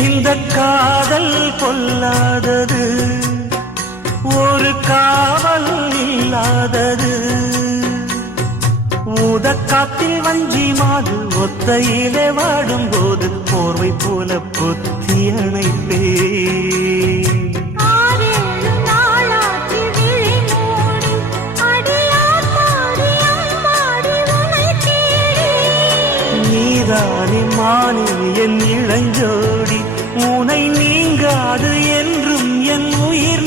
இந்த காதல் பொல்லாதது, ஒரு காவல் இல்லாதது. ஊதக்காத்தில் வஞ்சி மாது ஒத்தையிலே வாடும் போது போர்வை போல பொத்தி அணைப்பே. நீதானே மானே என் இளஞ்சோடி, உனை நீங்காது என்றும் என் உயிர்